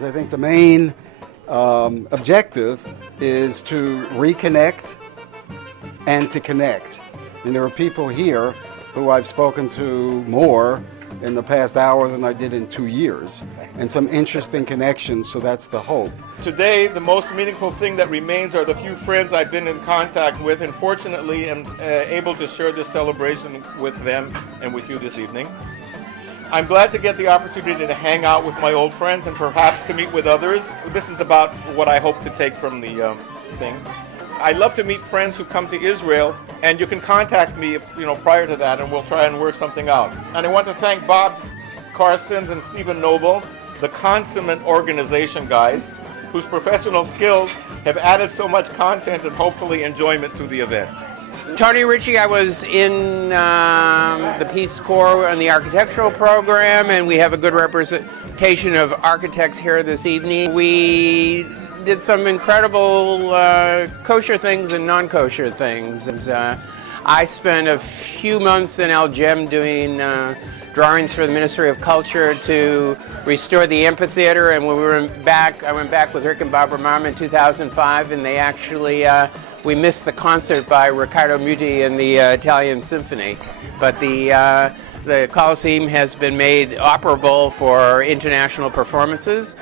because I think the main objective is to reconnect and to connect. And there are people here who I've spoken to more in the past hour than I did in 2 years, and some interesting connections, so that's the hope. Today, the most meaningful thing that remains are the few friends I've been in contact with, and fortunately am able to share this celebration with them and with you this evening. I'm glad to get the opportunity to hang out with my old friends and perhaps to meet with others. This is about what I hope to take from the thing. I love to meet friends who come to Israel, and you can contact me prior to that, and we'll try and work something out. And I want to thank Bob Carstens and Stephen Noble, the consummate organization guys, whose professional skills have added so much content and hopefully enjoyment to the event. Tony Ritchie, I was in the Peace Corps on the architectural program, and we have a good representation of architects here this evening. We did some incredible kosher things and non-kosher things. I spent a few months in El Gem doing drawings for the Ministry of Culture to restore the amphitheater, and when we were back, I went back with Rick and Barbara Marm in 2005, and they actually we missed the concert by Riccardo Muti and the Italian Symphony, but the Coliseum has been made operable for international performances.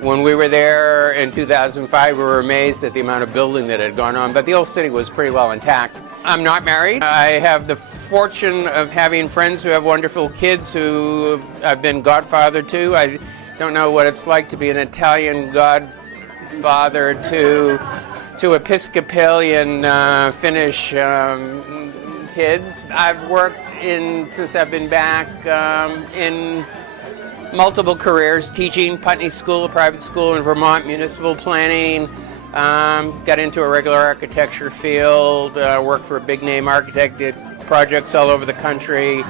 When we were there in 2005, we were amazed at the amount of building that had gone on, but the old city was pretty well intact. I'm not married. I have the fortune of having friends who have wonderful kids who I've been godfather to. I don't know what it's like to be an Italian godfather to Episcopalian Finnish kids. I've worked since I've been back in multiple careers, teaching, Putney School, a private school in Vermont, municipal planning, got into a regular architecture field, worked for a big name architect, did projects all over the country,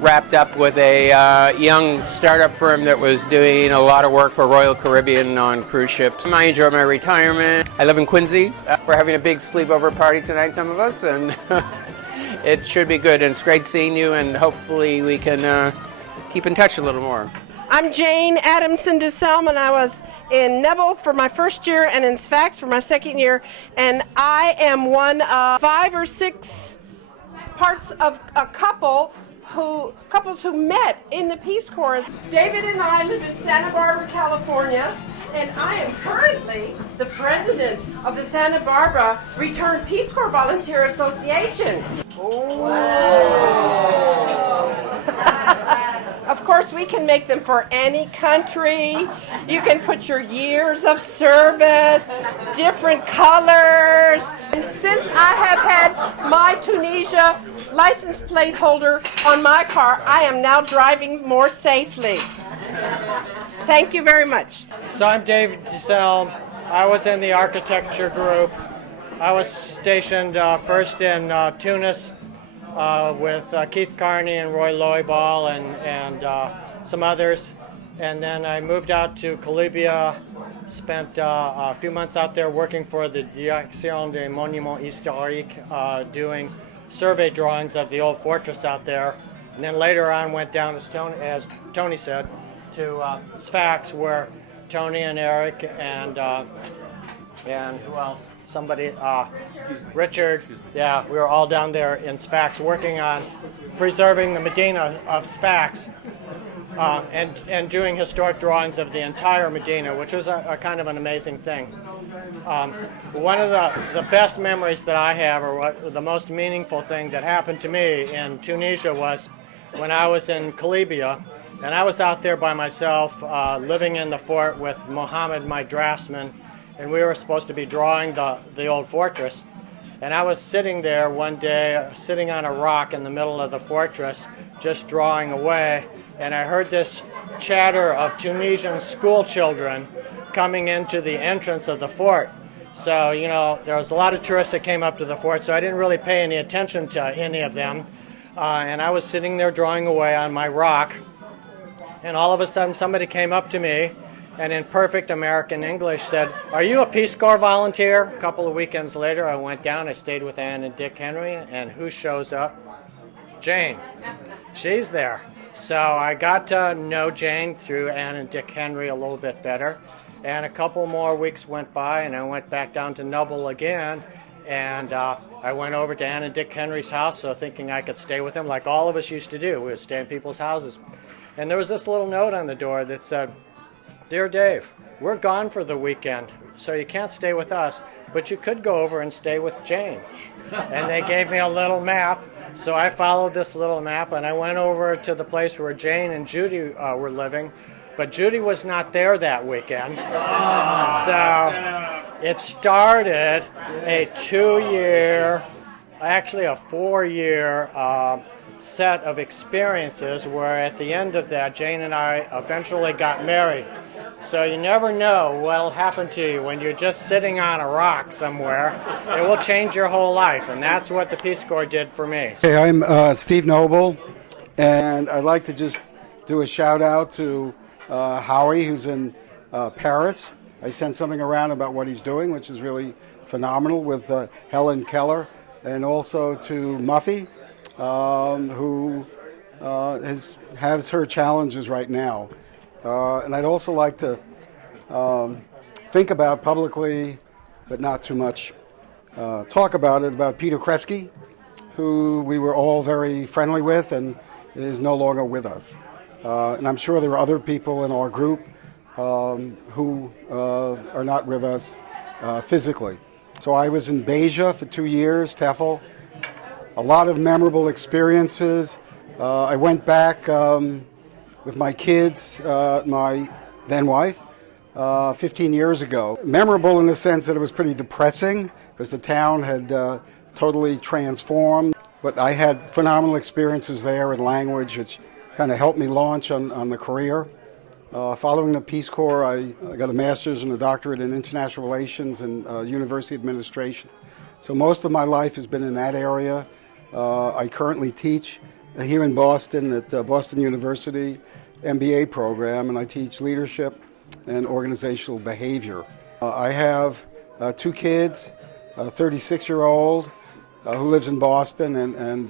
wrapped up with a young startup firm that was doing a lot of work for Royal Caribbean on cruise ships. I enjoy my retirement. I live in Quincy. We're having a big sleepover party tonight, some of us, and it should be good, and it's great seeing you, and hopefully we can keep in touch a little more. I'm Jane Adamson DeSalm, and I was in Nebel for my first year and in Sfax for my second year, and I am one of 5 or 6 parts of a couples who met in the Peace Corps. David and I live in Santa Barbara, California, and I am currently the president of the Santa Barbara Returned Peace Corps Volunteer Association. Of course, we can make them for any country. You can put your years of service, different colors. And since I have had my Tunisia license plate holder on my car, I am now driving more safely. Thank you very much. So I'm David DeSalm. I was in the architecture group. I was stationed first in Tunis with Keith Carney and Roy Loyball and some others. And then I moved out to Calibia, spent a few months out there working for the Direction des Monuments Historiques, doing survey drawings of the old fortress out there. And then later on went down, as Tony said, to Sfax, where Tony and Eric and who else? Somebody, Richard, yeah, we were all down there in Sfax working on preserving the Medina of Sfax and doing historic drawings of the entire Medina, which was a kind of an amazing thing. One of the best memories that I have, or the most meaningful thing that happened to me in Tunisia, was when I was in Calibia, and I was out there by myself, living in the fort with Mohammed, my draftsman, and we were supposed to be drawing the old fortress. And I was sitting there one day, sitting on a rock in the middle of the fortress, just drawing away, and I heard this chatter of Tunisian school children coming into the entrance of the fort. So, there was a lot of tourists that came up to the fort, so I didn't really pay any attention to any of them. And I was sitting there drawing away on my rock, and all of a sudden somebody came up to me and in perfect American English said, "Are you a Peace Corps volunteer?" A couple of weekends later, I went down, I stayed with Ann and Dick Henry, and who shows up? Jane. She's there. So I got to know Jane through Ann and Dick Henry a little bit better. And a couple more weeks went by, and I went back down to Nubble again. And I went over to Ann and Dick Henry's house, so thinking I could stay with them like all of us used to do. We would stay in people's houses. And there was this little note on the door that said, "Dear Dave, we're gone for the weekend, so you can't stay with us, but you could go over and stay with Jane." And they gave me a little map. So I followed this little map, and I went over to the place where Jane and Judy were living. But Judy was not there that weekend. So it started a 2-year, actually a 4-year set of experiences where at the end of that, Jane and I eventually got married. So you never know what'll happen to you when you're just sitting on a rock somewhere. It will change your whole life, and that's what the Peace Corps did for me. Hey, I'm Steve Noble, and I'd like to just do a shout out to Howie, who's in Paris. I sent something around about what he's doing, which is really phenomenal, with Helen Keller, and also to Muffy, who has her challenges right now. And I'd also like to think about publicly, but not too much, talk about it, about Peter Kresge, who we were all very friendly with and is no longer with us. And I'm sure there are other people in our group who are not with us physically. So I was in Beja for 2 years, TEFL. A lot of memorable experiences. I went back with my kids, my then wife, 15 years ago. Memorable in the sense that it was pretty depressing because the town had totally transformed. But I had phenomenal experiences there in language, which kind of helped me launch on the career. Following the Peace Corps, I got a master's and a doctorate in international relations and university administration. So most of my life has been in that area. I currently teach here in Boston at Boston University MBA program, and I teach leadership and organizational behavior. I have 2 kids, a 36-year-old who lives in Boston and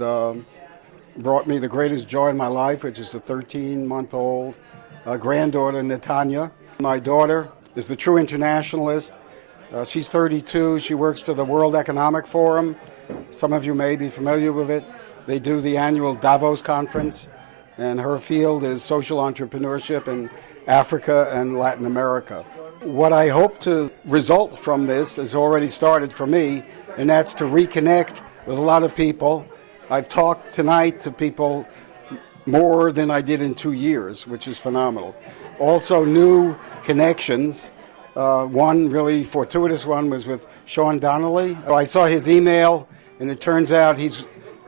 brought me the greatest joy in my life, which is a 13-month-old granddaughter, Natanya. My daughter is the true internationalist. She's 32. She works for the World Economic Forum. Some of you may be familiar with it. They do the annual Davos conference, and her field is social entrepreneurship in Africa and Latin America. What I hope to result from this has already started for me, and that's to reconnect with a lot of people. I've talked tonight to people more than I did in 2 years, which is phenomenal. Also new connections. One really fortuitous one was with Sean Donnelly. I saw his email, and it turns out he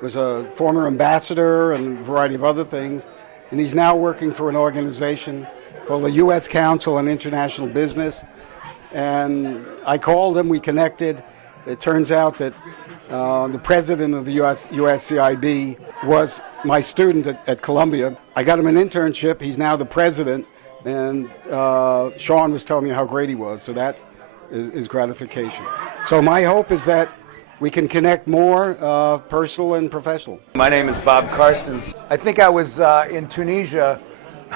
was a former ambassador and a variety of other things, and he's now working for an organization called the U.S. Council on International Business. And I called him, we connected. It turns out that the president of the USCIB was my student at Columbia. I got him an internship. He's now the president, and Sean was telling me how great he was, so that is gratification. So my hope is that we can connect more, personal and professional. My name is Bob Carstens. I think I was in Tunisia.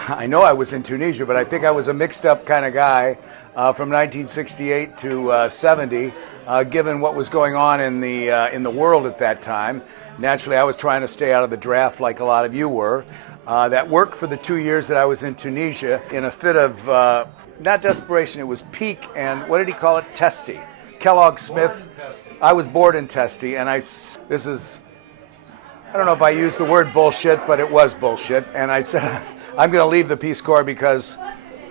I know I was in Tunisia, but I think I was a mixed up kind of guy from 1968 to 70, given what was going on in the world at that time. Naturally, I was trying to stay out of the draft like a lot of you were. That worked for the 2 years that I was in Tunisia in a fit of, not desperation, it was peak and, what did he call it, testy. Kellogg Smith. I was bored and testy, and I don't know if I used the word bullshit, but it was bullshit. And I said, I'm going to leave the Peace Corps because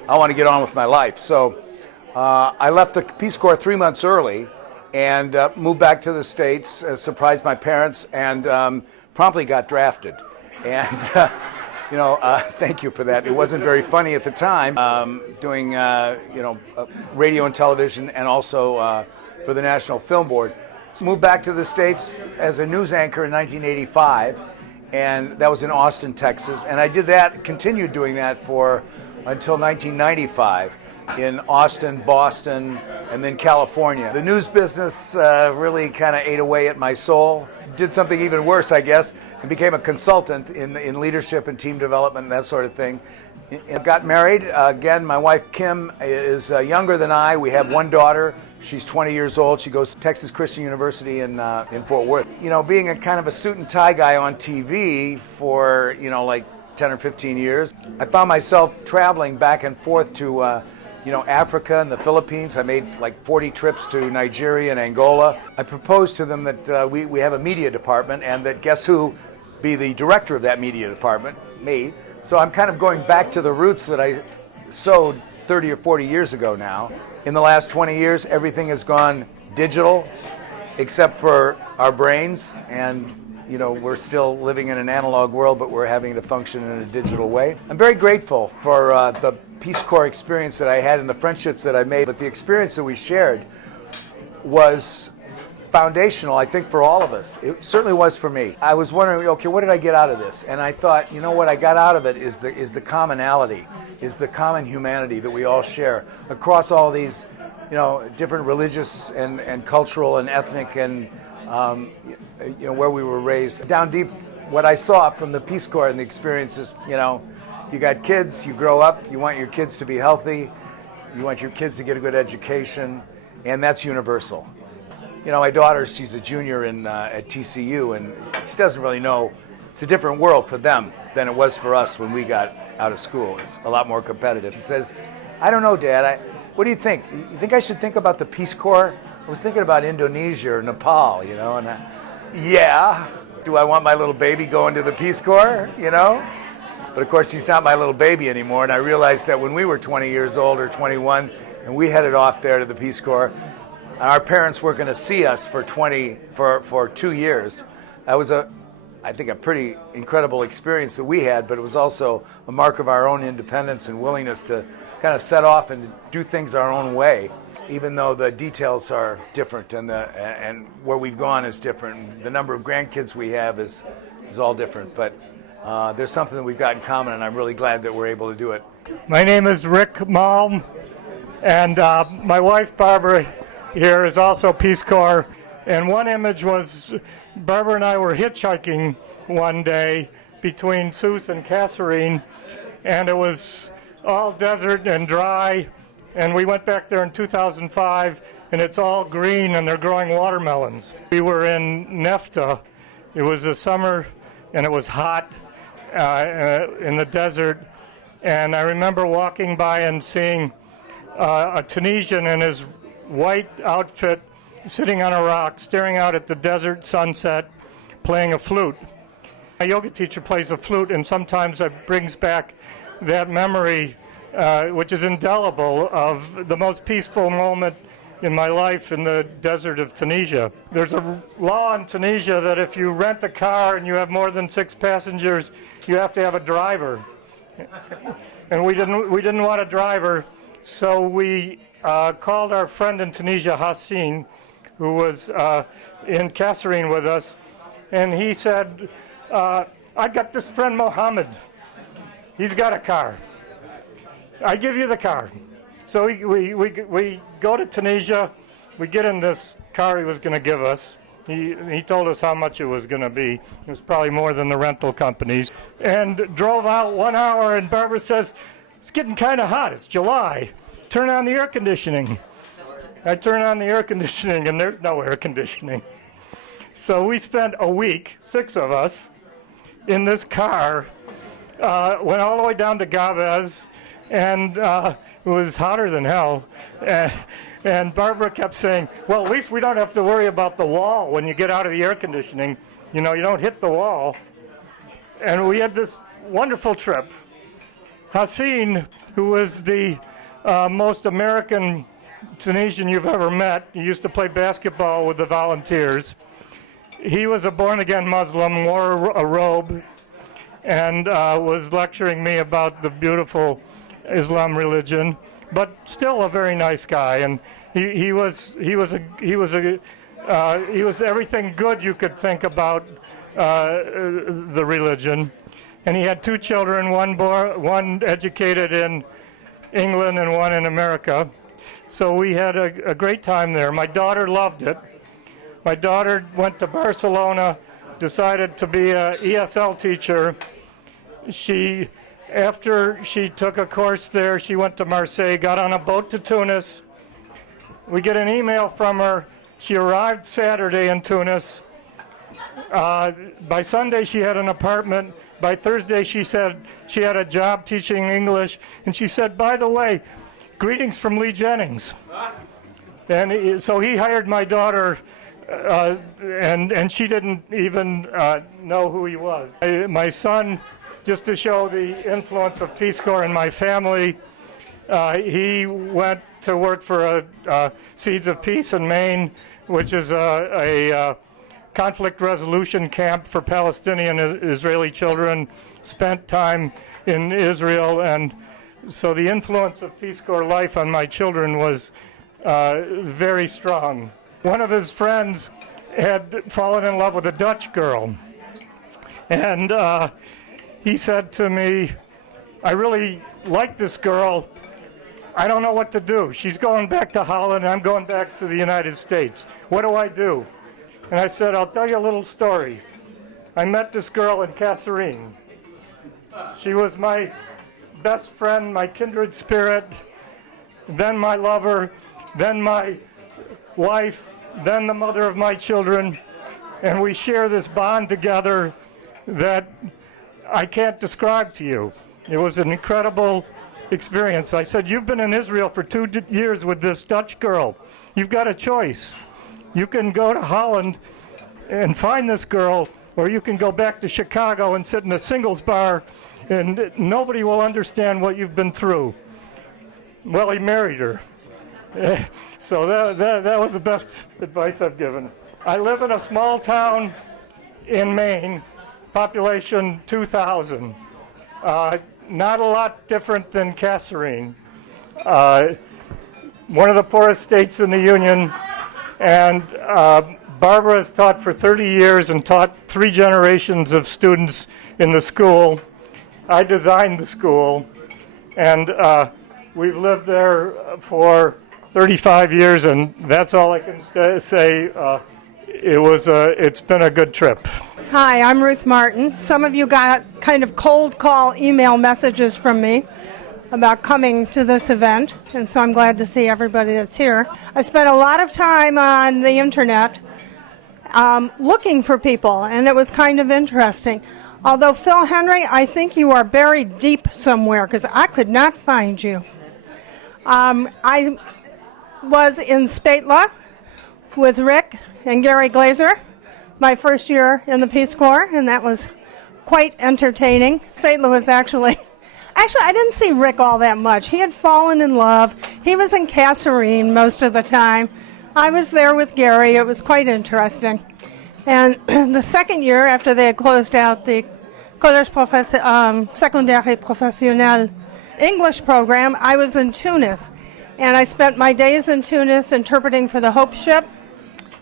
I want to get on with my life. So I left the Peace Corps 3 months early and moved back to the States, surprised my parents, and promptly got drafted. And, thank you for that. It wasn't very funny at the time, doing, radio and television, and also for the National Film Board. So moved back to the States as a news anchor in 1985, and that was in Austin, Texas. And I did that, continued doing that until 1995. in Austin, Boston, and then California. The news business really kind of ate away at my soul. Did something even worse, I guess, and became a consultant in leadership and team development and that sort of thing. Got married. Again, my wife Kim is younger than I. We have one daughter. She's 20 years old. She goes to Texas Christian University in Fort Worth. You know, being a kind of a suit and tie guy on TV for, you know, like 10 or 15 years, I found myself traveling back and forth to Africa and the Philippines. I made like 40 trips to Nigeria and Angola. I proposed to them that we have a media department, and that guess who be the director of that media department? Me. So I'm kind of going back to the roots that I sowed 30 or 40 years ago now. In the last 20 years, everything has gone digital, except for our brains, and you know, we're still living in an analog world, but we're having to function in a digital way. I'm very grateful for the Peace Corps experience that I had and the friendships that I made, but the experience that we shared was foundational, I think, for all of us. It certainly was for me. I was wondering, okay, what did I get out of this? And I thought, you know, what I got out of it is the commonality, is the common humanity that we all share across all these, you know, different religious and cultural and ethnic and you know, where we were raised. Down deep, what I saw from the Peace Corps and the experiences, you know, you got kids, you grow up, you want your kids to be healthy, you want your kids to get a good education, and that's universal. You know, my daughter, she's a junior at TCU, and she doesn't really know. It's a different world for them than it was for us when we got out of school. It's a lot more competitive. She says, I don't know, Dad, what do you think? You think I should think about the Peace Corps? I was thinking about Indonesia or Nepal, you know, and yeah, do I want my little baby going to the Peace Corps, you know? But of course, she's not my little baby anymore, and I realized that when we were 20 years old or 21, and we headed off there to the Peace Corps, our parents weren't going to see us for 2 years. That was I think a pretty incredible experience that we had, but it was also a mark of our own independence and willingness to kind of set off and do things our own way, even though the details are different and where we've gone is different. The number of grandkids we have is all different, but there's something that we've got in common, and I'm really glad that we're able to do it. My name is Rick Malm, and my wife Barbara here is also Peace Corps. And one image was Barbara and I were hitchhiking one day between Sousse and Kasserine, and it was all desert and dry, and we went back there in 2005, and it's all green and they're growing watermelons. We were in Nefta. It was the summer and it was hot in the desert, and I remember walking by and seeing a Tunisian in his white outfit sitting on a rock staring out at the desert sunset playing a flute. My yoga teacher plays a flute, and sometimes it brings back that memory, which is indelible, of the most peaceful moment in my life in the desert of Tunisia. There's a law in Tunisia that if you rent a car and you have more than 6 passengers, you have to have a driver. And we didn't want a driver, so we called our friend in Tunisia, Hassin, who was in Kasserine with us, and he said, I got this friend Mohammed. He's got a car. I give you the car. So we go to Tunisia. We get in this car he was going to give us. He told us how much it was going to be. It was probably more than the rental companies. And drove out 1 hour, and Barbara says, it's getting kind of hot. It's July. Turn on the air conditioning. I turn on the air conditioning, and there's no air conditioning. So we spent a week, 6 of us, in this car. Went all the way down to Gabes, and it was hotter than hell. And Barbara kept saying, well, at least we don't have to worry about the wall when you get out of the air conditioning. You know, you don't hit the wall. And we had this wonderful trip. Hassin, who was the most American Tunisian you've ever met, he used to play basketball with the Volunteers. He was a born-again Muslim, wore a robe, and was lecturing me about the beautiful Islam religion, but still a very nice guy. And he was everything good you could think about the religion. And he had 2 children, one educated in England and one in America. So we had a great time there. My daughter loved it. My daughter went to Barcelona, decided to be an ESL teacher. After she took a course there, she went to Marseille, got on a boat to Tunis. We get an email from her. She arrived Saturday in Tunis. By Sunday, she had an apartment. By Thursday, she said she had a job teaching English. And she said, by the way, greetings from Lee Jennings. And so he hired my daughter, and she didn't even know who he was. My son, just to show the influence of Peace Corps in my family, he went to work for Seeds of Peace in Maine, which is a conflict resolution camp for Palestinian Israeli children, spent time in Israel, and so the influence of Peace Corps life on my children was very strong. One of his friends had fallen in love with a Dutch girl, and he said to me, I really like this girl. I don't know what to do. She's going back to Holland, I'm going back to the United States. What do I do? And I said, I'll tell you a little story. I met this girl in Kasserine. She was my best friend, my kindred spirit, then my lover, then my wife, then the mother of my children, and we share this bond together that I can't describe to you. It was an incredible experience. I said, you've been in Israel for 2 years with this Dutch girl. You've got a choice. You can go to Holland and find this girl, or you can go back to Chicago and sit in a singles bar and nobody will understand what you've been through. Well, he married her. So that was the best advice I've given. I live in a small town in Maine, population 2,000. Not a lot different than Kasserine. One of the poorest states in the Union, and Barbara has taught for 30 years and taught 3 generations of students in the school. I designed the school, and we've lived there for 35 years, and that's all I can say. It's been a good trip. Hi, I'm Ruth Martin. Some of you got kind of cold call email messages from me about coming to this event, and so I'm glad to see everybody that's here. I spent a lot of time on the internet looking for people, and it was kind of interesting. Although, Phil Henry, I think you are buried deep somewhere because I could not find you. I was in Spatla with Rick and Gary Glazer my first year in the Peace Corps, and that was quite entertaining. Spatla was actually, I didn't see Rick all that much. He had fallen in love. He was in Kasserine most of the time. I was there with Gary. It was quite interesting. And the second year, after they had closed out the Collège Secondaire et Professionnel English program, I was in Tunis. And I spent my days in Tunis interpreting for the Hope Ship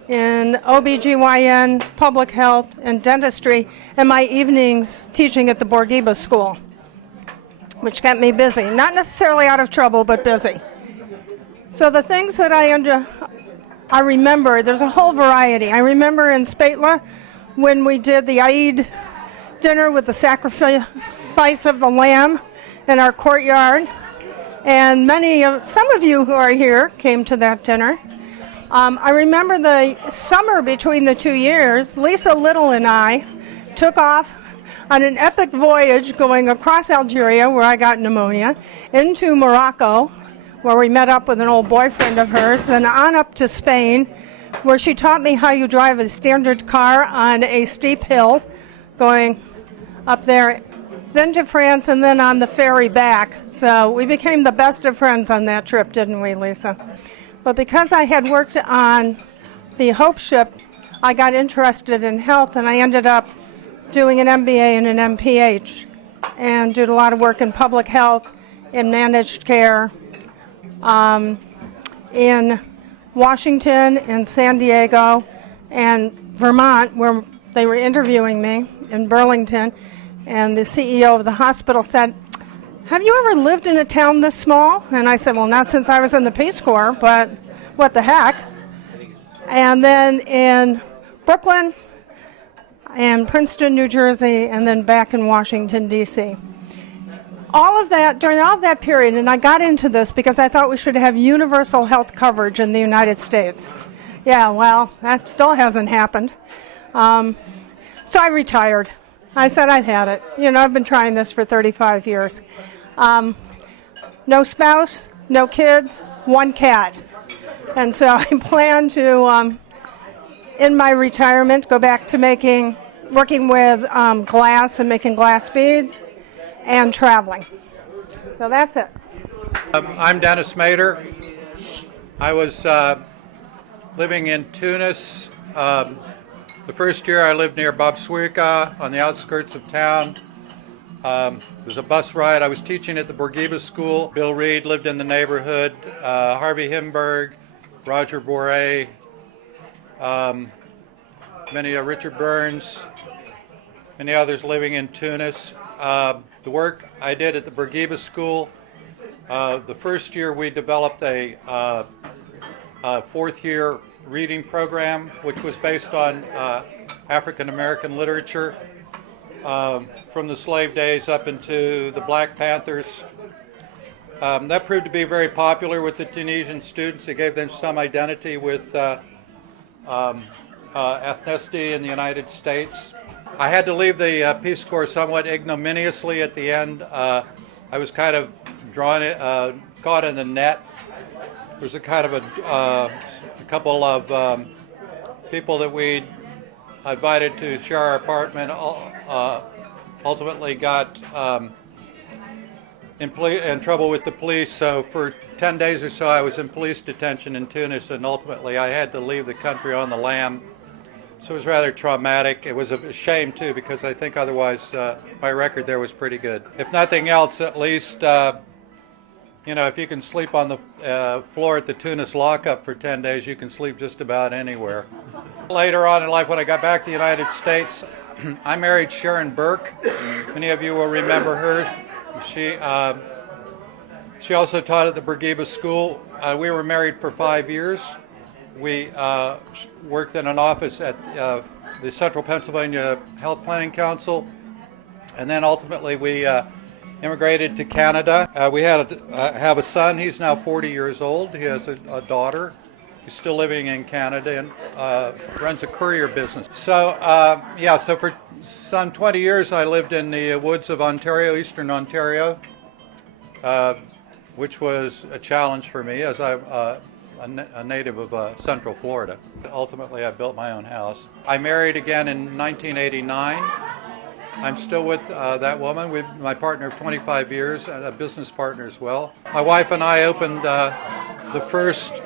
in OBGYN, public health, and dentistry, and my evenings teaching at the Bourguiba School, which kept me busy. Not necessarily out of trouble, but busy. So the things that I remember, there's a whole variety. I remember in Spatla when we did the Eid dinner with the sacrifice of the lamb in our courtyard. And some of you who are here came to that dinner. I remember the summer between the 2 years, Lisa Little and I took off on an epic voyage going across Algeria, where I got pneumonia, into Morocco, where we met up with an old boyfriend of hers, then on up to Spain, where she taught me how you drive a standard car on a steep hill, going up there, then to France, and then on the ferry back. So we became the best of friends on that trip, didn't we, Lisa? But because I had worked on the Hope Ship, I got interested in health, and I ended up doing an MBA and an MPH, and did a lot of work in public health, in managed care, in Washington, in San Diego, and Vermont, where they were interviewing me, in Burlington, and the CEO of the hospital said, have you ever lived in a town this small? And I said, well, not since I was in the Peace Corps, but what the heck? And then in Brooklyn and Princeton, New Jersey, and then back in Washington, D.C. All of that, during all of that period, and I got into this because I thought we should have universal health coverage in the United States. Yeah, well, that still hasn't happened. So I retired. I said I've had it. I've been trying this for 35 years. No spouse, no kids, one cat. And so I plan to, in my retirement, go back to working with glass and making glass beads and traveling. So that's it. I'm Dennis Mader. I was living in Tunis. The first year I lived near Babswika on the outskirts of town. It was a bus ride. I was teaching at the Bourguiba School. Bill Reed lived in the neighborhood. Harvey Himberg, Roger Bourret, Richard Burns, many others living in Tunis. The work I did at the Bourguiba School, the first year we developed a fourth-year reading program, which was based on African American literature from the slave days up into the Black Panthers. That proved to be very popular with the Tunisian students. It gave them some identity with ethnicity in the United States. I had to leave the Peace Corps somewhat ignominiously at the end. I was kind of caught in the net. There was a couple of people that we invited to share our apartment. Ultimately got in trouble with the police. So for 10 days or so, I was in police detention in Tunis, and ultimately I had to leave the country on the lam. So it was rather traumatic. It was a shame, too, because I think otherwise my record there was pretty good. If nothing else, at least, if you can sleep on the floor at the Tunis lockup for 10 days, you can sleep just about anywhere. Later on in life, when I got back to the United States, I married Sharon Burke. Many of you will remember her. She also taught at the Bourguiba School. We were married for 5 years. We worked in an office at the Central Pennsylvania Health Planning Council, and then ultimately we immigrated to Canada. We have a son. He's now 40 years old. He has a daughter. He's still living in Canada and runs a courier business. So so for some 20 years I lived in the woods of Ontario, Eastern Ontario, which was a challenge for me as I'm a native of Central Florida. Ultimately, I built my own house. I married again in 1989. I'm still with that woman, with my partner of 25 years, and a business partner as well. My wife and I opened the first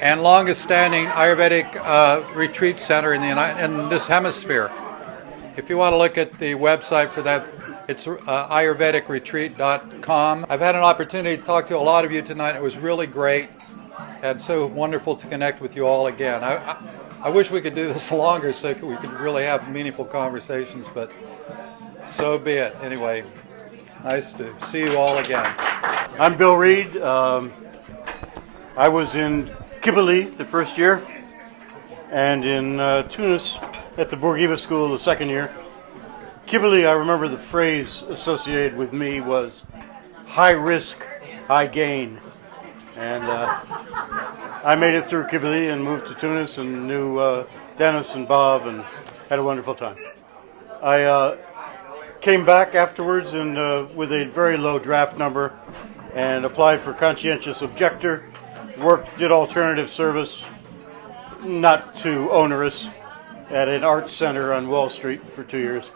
and longest-standing Ayurvedic retreat center in this hemisphere. If you want to look at the website for that, it's ayurvedicretreat.com. I've had an opportunity to talk to a lot of you tonight. It was really great and so wonderful to connect with you all again. I wish we could do this longer so we could really have meaningful conversations, but so be it. Anyway, nice to see you all again. I'm Bill Reed. I was in Kibali the first year, and in Tunis at the Bourguiba School the second year. Kibali, I remember the phrase associated with me was high risk, high gain. And I made it through Kibali and moved to Tunis and knew Dennis and Bob and had a wonderful time. I came back afterwards and with a very low draft number and applied for conscientious objector. Did alternative service, not too onerous, at an arts center on Wall Street for 2 years,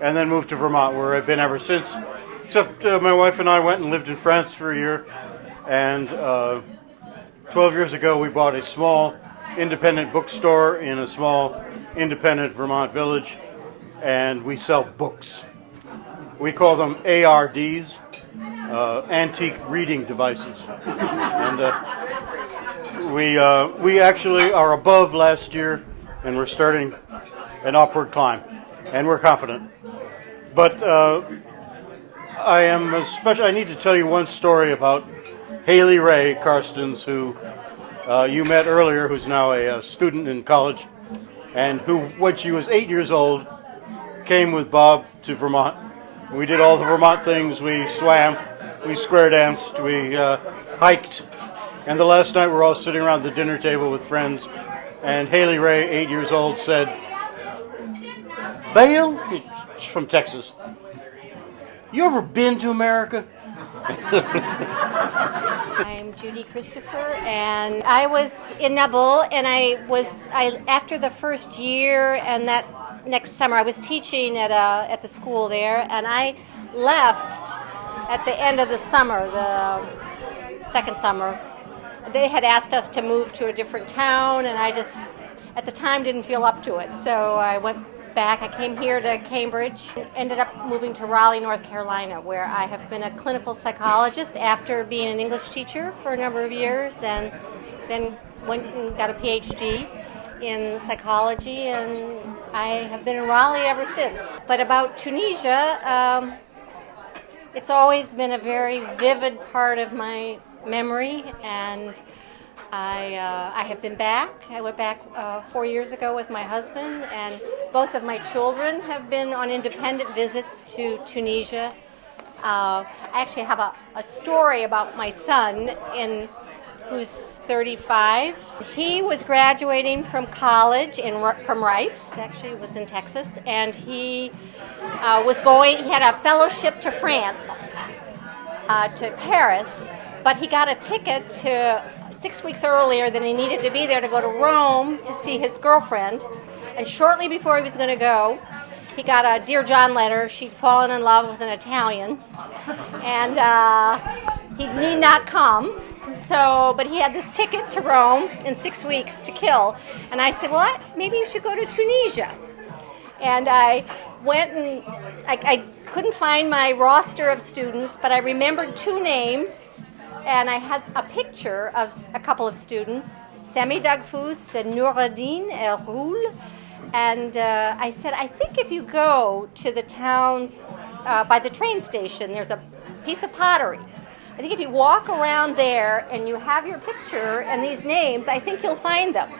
and then moved to Vermont, where I've been ever since. Except my wife and I went and lived in France for a year, and 12 years ago we bought a small independent bookstore in a small independent Vermont village, and we sell books. We call them ARDs, antique reading devices. And we actually are above last year, and we're starting an upward climb, and we're confident. But I need to tell you one story about Haley Ray Karstens, who you met earlier, who's now a student in college, and who, when she was 8 years old, came with Bob to Vermont. We did all the Vermont things. We swam, we square danced, we hiked, and the last night we were all sitting around the dinner table with friends, and Haley Ray, 8 years old, said, "Bale," she's from Texas, "you ever been to America?" I'm Judy Christopher, and I was in Nabil, and I after the first year and that next summer I was teaching at the school there, and I left at the end of the summer, the second summer. They had asked us to move to a different town, and I just at the time didn't feel up to it, so I went back. I came here to Cambridge, ended up moving to Raleigh, North Carolina, where I have been a clinical psychologist after being an English teacher for a number of years, and then went and got a PhD in psychology, and I have been in Raleigh ever since. But about Tunisia, it's always been a very vivid part of my memory, and I have been back. I went back 4 years ago with my husband, and both of my children have been on independent visits to Tunisia. I actually have a story about my son who's 35. He was graduating from college from Rice, actually it was in Texas, and he had a fellowship to France, to Paris, but he got a ticket to 6 weeks earlier than he needed to be there to go to Rome to see his girlfriend. And shortly before he was going to go, he got a Dear John letter. She'd fallen in love with an Italian, and he need not come. But he had this ticket to Rome in 6 weeks to kill. And I said, well, maybe you should go to Tunisia. And I went, and I couldn't find my roster of students, but I remembered two names. And I had a picture of a couple of students, Sami Dagfous and Noureddin El Roul. And I said, I think if you go to the towns by the train station, there's a piece of pottery. I think if you walk around there and you have your picture and these names, I think you'll find them.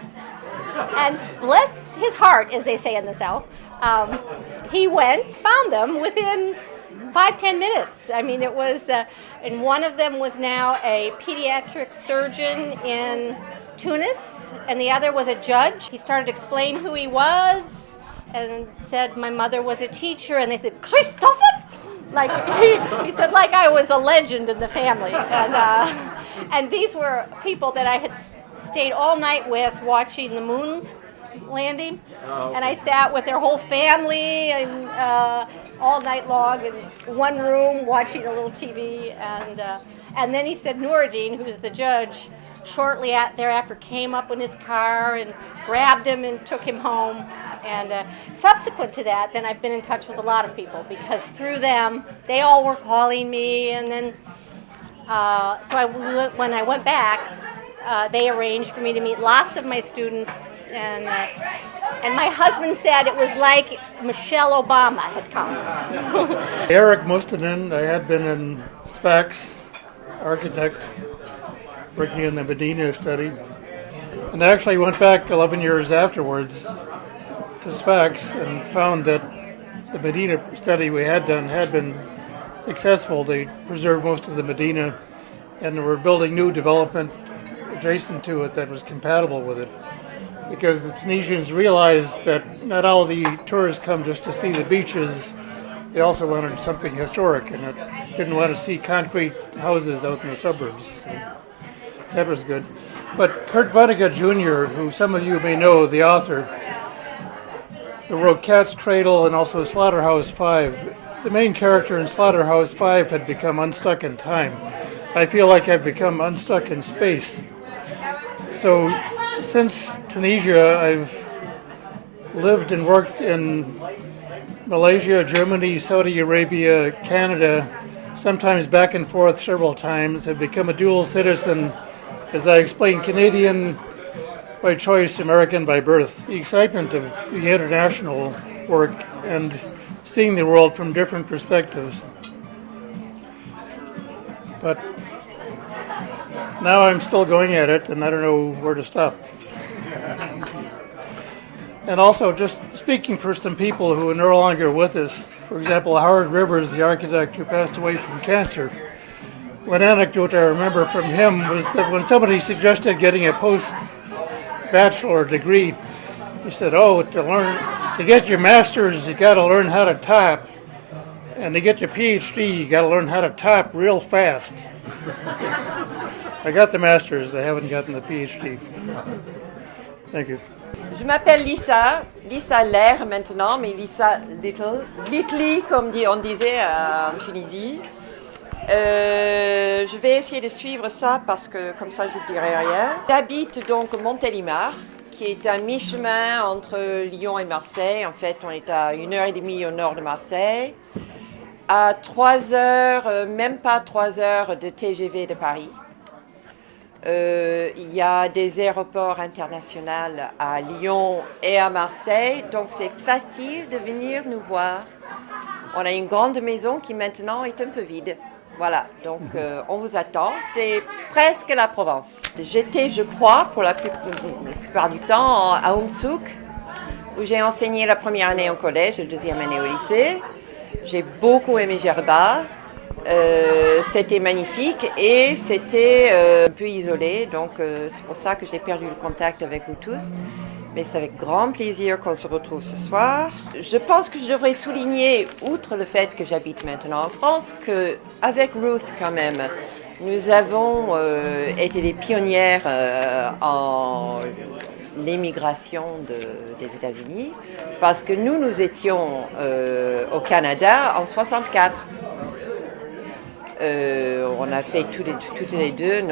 And bless his heart, as they say in the South, he went, found them within 5-10 minutes. I mean, it was, and one of them was now a pediatric surgeon in Tunis, and the other was a judge. He started to explain who he was, and said my mother was a teacher, and they said, Christopher? Like, he said, like I was a legend in the family. And these were people that I had stayed all night with watching the moon landing. Oh, okay. And I sat with their whole family and all night long in one room watching a little TV. And then he said Noureddin, who was the judge, shortly thereafter came up in his car and grabbed him and took him home. And subsequent to that, then I've been in touch with a lot of people, because through them, they all were calling me. And then, when I went back, they arranged for me to meet lots of my students. And my husband said it was like Michelle Obama had come. Eric Mustonen, I had been in Sfax, architect, working in the Medina study. And I actually went back 11 years afterwards to Sfax and found that the Medina study we had done had been successful. They preserved most of the Medina, and they were building new development adjacent to it that was compatible with it. Because the Tunisians realized that not all the tourists come just to see the beaches, they also wanted something historic, and didn't want to see concrete houses out in the suburbs. So that was good. But Kurt Vonnegut Jr., who some of you may know, the author, who wrote Cat's Cradle and also Slaughterhouse 5. The main character in Slaughterhouse 5 had become unstuck in time. I feel like I've become unstuck in space. So since Tunisia, I've lived and worked in Malaysia, Germany, Saudi Arabia, Canada, sometimes back and forth several times. Have become a dual citizen, as I explained, Canadian by choice, American by birth. The excitement of the international work and seeing the world from different perspectives but now I'm still going at it, and I don't know where to stop. And also, just speaking for some people who are no longer with us, for example, Howard Rivers, the architect who passed away from cancer. One anecdote I remember from him was that when somebody suggested getting a post-bachelor degree, he said, "Oh, to get your master's, you got to learn how to type, and to get your PhD, you got to learn how to type real fast." I got the master's, I haven't gotten the PhD. Thank you. Je m'appelle Lisa, Lisa Lair maintenant, mais Lisa Little, comme on disait en Tunisie. Je vais essayer de suivre ça parce que comme ça j'oublierai rien. J'habite donc Montélimar, qui est à mi-chemin entre Lyon et Marseille. En fait, on est à 1h30 au nord de Marseille, à 3 heures, même pas 3 heures de TGV de Paris. Il y a des aéroports internationaux à Lyon et à Marseille, donc c'est facile de venir nous voir. On a une grande maison qui maintenant est un peu vide. Voilà, donc on vous attend. C'est presque la Provence. J'étais, je crois, pour la plupart du temps à Umzug, où j'ai enseigné la première année au collège et la deuxième année au lycée. J'ai beaucoup aimé Gerba. C'était magnifique et c'était un peu isolé, donc c'est pour ça que j'ai perdu le contact avec vous tous. Mais c'est avec grand plaisir qu'on se retrouve ce soir. Je pense que je devrais souligner, outre le fait que j'habite maintenant en France, qu'avec Ruth quand même, nous avons été les pionnières en l'émigration des États-Unis, parce que nous étions au Canada en 1964. On a fait toutes les deux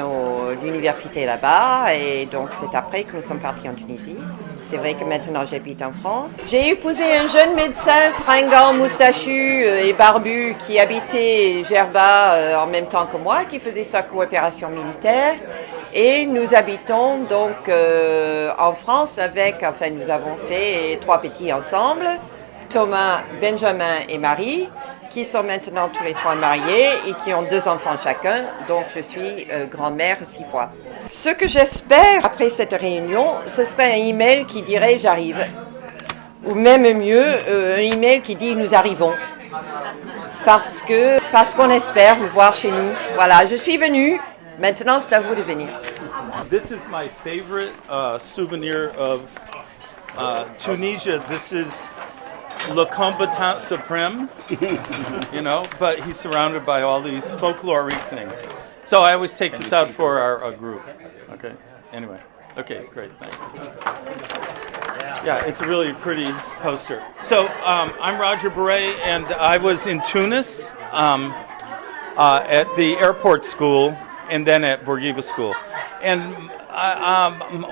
l'université là-bas et donc c'est après que nous sommes partis en Tunisie. C'est vrai que maintenant j'habite en France. J'ai épousé un jeune médecin fringant, moustachu et barbu qui habitait Gerba en même temps que moi, qui faisait sa coopération militaire. Et nous habitons donc en France nous avons fait 3 petits ensemble, Thomas, Benjamin et Marie, qui sont maintenant tous les 3 mariés et qui ont 2 enfants chacun. Donc je suis grand-mère 6 fois. Ce que j'espère après cette réunion, ce serait un email qui dirait « j'arrive ». Ou même mieux, un email qui dit « nous arrivons ». Parce qu'on espère vous voir chez nous. Voilà, je suis venue. Maintenant, c'est à vous de venir. This is my favorite souvenir of Tunisia. This is le combattant supreme, you know, but he's surrounded by all these folkloric things. So I always take this out for our group. Okay, anyway. Okay, great, thanks. Yeah, it's a really pretty poster. So I'm Roger Beret, and I was in Tunis at the airport school and then at Bourguiba School. And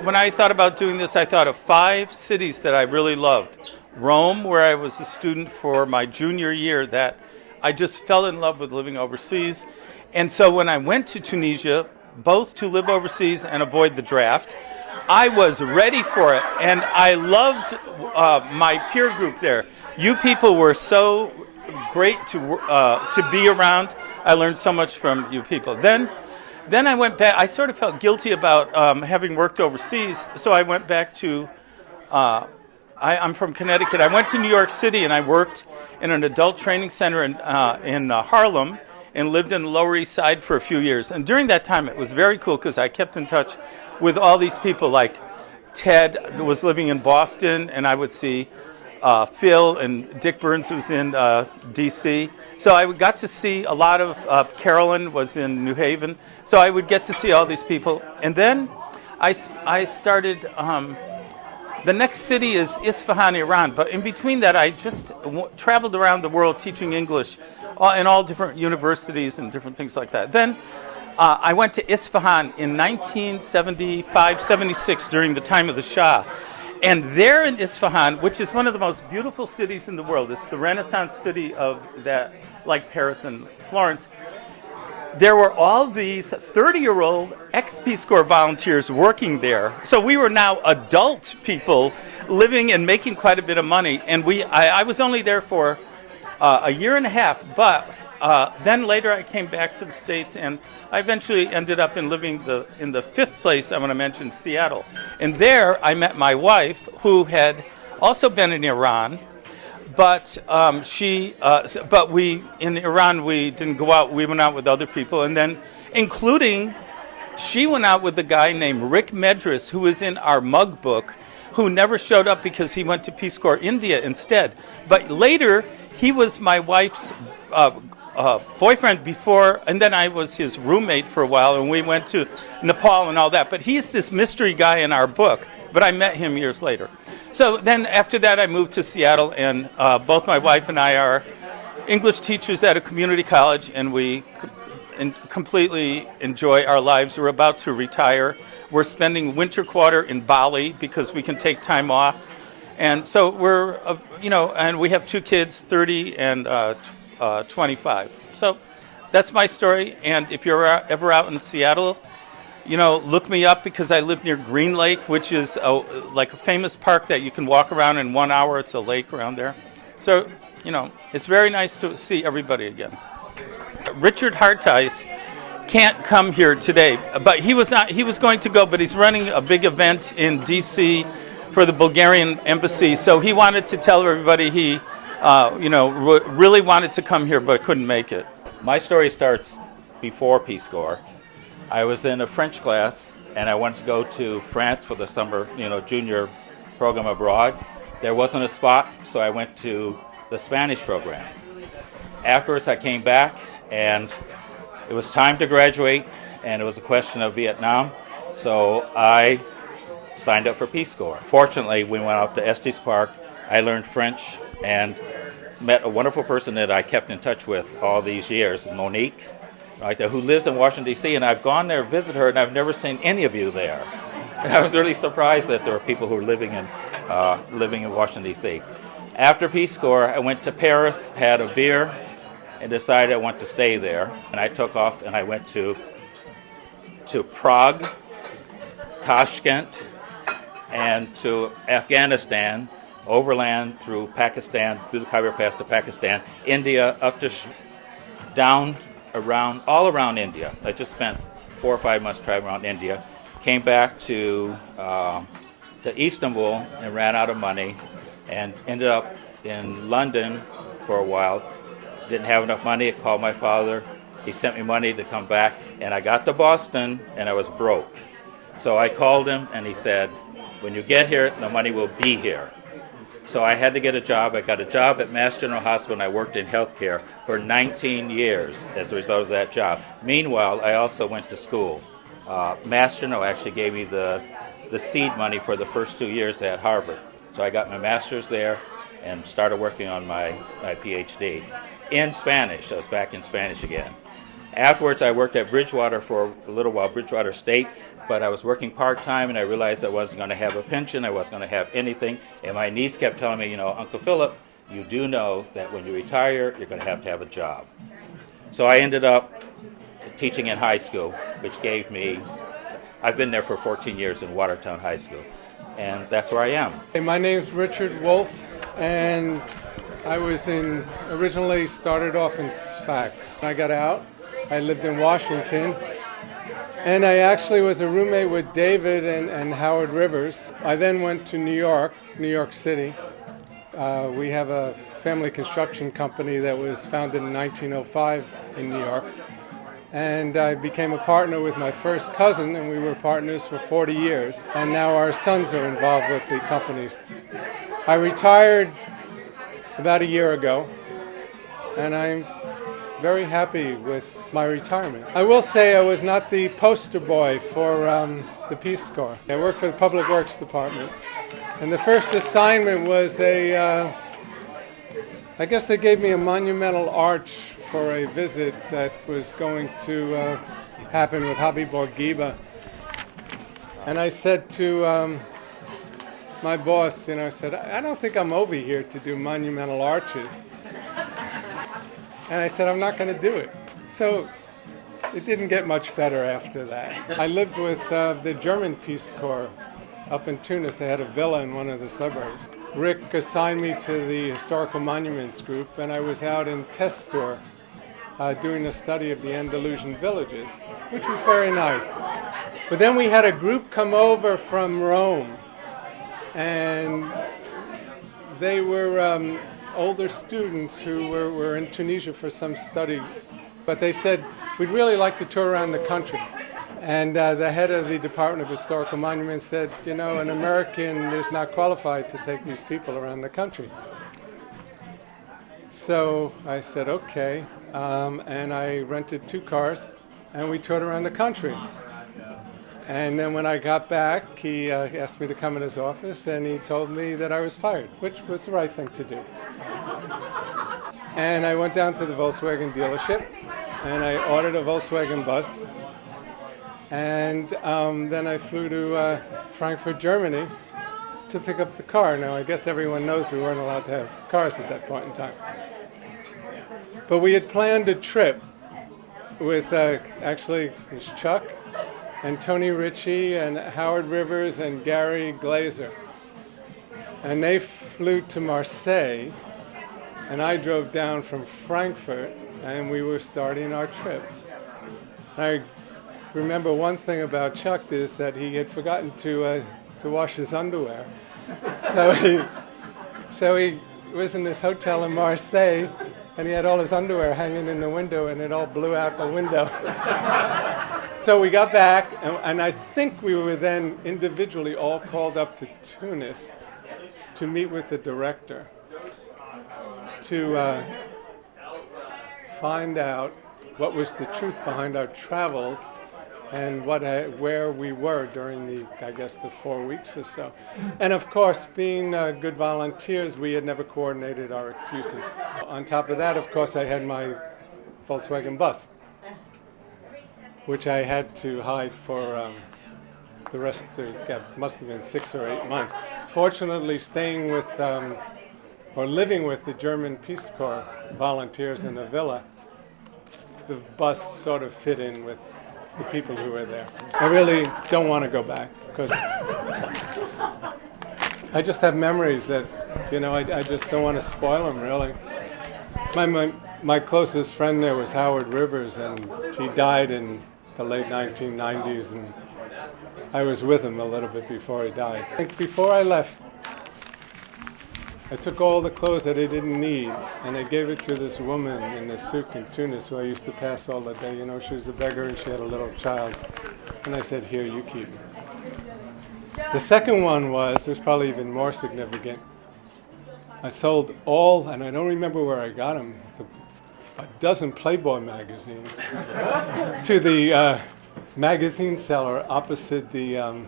when I thought about doing this, I thought of 5 cities that I really loved. Rome, where I was a student for my junior year, that I just fell in love with living overseas. And so when I went to Tunisia, both to live overseas and avoid the draft, I was ready for it, and I loved my peer group there. You people were so great to be around. I learned so much from you people. Then I went back. I sort of felt guilty about having worked overseas, so I went back to I'm from Connecticut. I went to New York City and I worked in an adult training center in Harlem and lived in the Lower East Side for a few years. And during that time, it was very cool because I kept in touch with all these people. Like Ted was living in Boston, and I would see Phil, and Dick Burns was in D.C. So I got to see a lot of Carolyn was in New Haven. So I would get to see all these people. And then I started. The next city is Isfahan, Iran, but in between that, I just traveled around the world teaching English in all different universities and different things like that. Then I went to Isfahan in 1975-76 during the time of the Shah. And there in Isfahan, which is one of the most beautiful cities in the world, it's the Renaissance city of that, like Paris and Florence, there were all these 30-year-old ex-Peace Corps volunteers working there. So we were now adult people living and making quite a bit of money. And I was only there for a year and a half, but then later I came back to the States, and I eventually ended up living in the fifth place I'm going to mention, Seattle. And there I met my wife, who had also been in Iran, but we in Iran we didn't go out. We went out with other people, and then including she went out with a guy named Rick Medris, who is in our mug book, who never showed up because he went to Peace Corps India instead. But later he was my wife's boyfriend before, and then I was his roommate for a while, and we went to Nepal and all that. But he's this mystery guy in our book, but I met him years later. So then after that I moved to Seattle, and both my wife and I are English teachers at a community college, and we completely enjoy our lives. We're about to retire. We're spending winter quarter in Bali because we can take time off. And so we're, and we have 2 kids, 30 and 25. So that's my story. And if you're ever out in Seattle, look me up, because I live near Green Lake, which is like a famous park that you can walk around in 1 hour. It's a lake around there. So, it's very nice to see everybody again. Richard Hartice can't come here today, but he was going to go, but he's running a big event in D.C. for the Bulgarian embassy. So he wanted to tell everybody he really wanted to come here but couldn't make it. My story starts before Peace Corps. I was in a French class, and I wanted to go to France for the summer, junior program abroad. There wasn't a spot, so I went to the Spanish program. Afterwards, I came back, and it was time to graduate, and it was a question of Vietnam, so I signed up for Peace Corps. Fortunately, we went out to Estes Park. I learned French and met a wonderful person that I kept in touch with all these years, Monique, right there, who lives in Washington, D.C., and I've gone there to visit her, and I've never seen any of you there. I was really surprised that there were people who were living in Washington, D.C. After Peace Corps, I went to Paris, had a beer, and decided I wanted to stay there. And I took off and I went to Prague, Tashkent, and to Afghanistan, overland through Pakistan, through the Khyber Pass to Pakistan, India, up to all around India. I just spent 4 or 5 months traveling around India. Came back to Istanbul and ran out of money, and ended up in London for a while. Didn't have enough money. I called my father. He sent me money to come back, and I got to Boston, and I was broke. So I called him, and he said, when you get here, the money will be here. So I had to get a job. I got a job at Mass General Hospital, and I worked in healthcare for 19 years as a result of that job. Meanwhile, I also went to school. Mass General actually gave me the seed money for the first 2 years at Harvard. So I got my master's there and started working on my PhD in Spanish. I was back in Spanish again. Afterwards, I worked at Bridgewater for a little while, Bridgewater State, but I was working part-time, and I realized I wasn't going to have a pension, I wasn't going to have anything, and my niece kept telling me, Uncle Philip, you do know that when you retire, you're going to have a job. So I ended up teaching in high school, which gave me, I've been there for 14 years in Watertown High School, and that's where I am. Hey, my name's Richard Wolf, and I originally started off in SPACs. I got out, I lived in Washington, and I actually was a roommate with David and Howard Rivers. I then went to New York City. We have a family construction company that was founded in 1905 in New York. And I became a partner with my first cousin, and we were partners for 40 years. And now our sons are involved with the companies. I retired about a year ago, and I'm very happy with my retirement. I will say I was not the poster boy for the Peace Corps. I worked for the Public Works Department, and the first assignment was I guess they gave me a monumental arch for a visit that was going to happen with Habib Bourguiba. And I said to my boss, I said, I don't think I'm over here to do monumental arches. And I said, I'm not going to do it. So it didn't get much better after that. I lived with the German Peace Corps up in Tunis. They had a villa in one of the suburbs. Rick assigned me to the Historical Monuments Group, and I was out in Testor doing a study of the Andalusian villages, which was very nice. But then we had a group come over from Rome, and they were older students who were in Tunisia for some study. But they said, we'd really like to tour around the country. And the head of the Department of Historical Monuments said, you know, an American is not qualified to take these people around the country. So I said, okay. And I rented 2 cars, and we toured around the country. And then when I got back, he asked me to come in his office, and he told me that I was fired, which was the right thing to do. And I went down to the Volkswagen dealership, and I ordered a Volkswagen bus. And then I flew to Frankfurt, Germany, to pick up the car. Now, I guess everyone knows we weren't allowed to have cars at that point in time. But we had planned a trip with, actually, it was Chuck and Tony Ritchie and Howard Rivers and Gary Glazer. And they flew to Marseille, and I drove down from Frankfurt, and we were starting our trip. I remember one thing about Chuck is that he had forgotten to wash his underwear. So he was in this hotel in Marseille, and he had all his underwear hanging in the window, and it all blew out the window. So we got back, and I think we were then individually all called up to Tunis to meet with the director to find out what was the truth behind our travels and where we were during the, I guess, the 4 weeks or so. And of course, being good volunteers, we had never coordinated our excuses. On top of that, of course, I had my Volkswagen bus, which I had to hide for the rest of the, must have been 6 or 8 months. Fortunately, staying with, or living with the German Peace Corps volunteers in a villa, the bus sort of fit in with the people who were there. I really don't want to go back because I just have memories that, you know, I just don't want to spoil them, really. My closest friend there was Howard Rivers, and he died in the late 1990s, and I was with him a little bit before he died. I think before I left, I took all the clothes that I didn't need, and I gave it to this woman in the souk in Tunis who I used to pass all the day. You know, she was a beggar and she had a little child. And I said, here, you keep it. The second one was probably even more significant. I sold all, and I don't remember where I got them, a dozen Playboy magazines to the magazine seller opposite the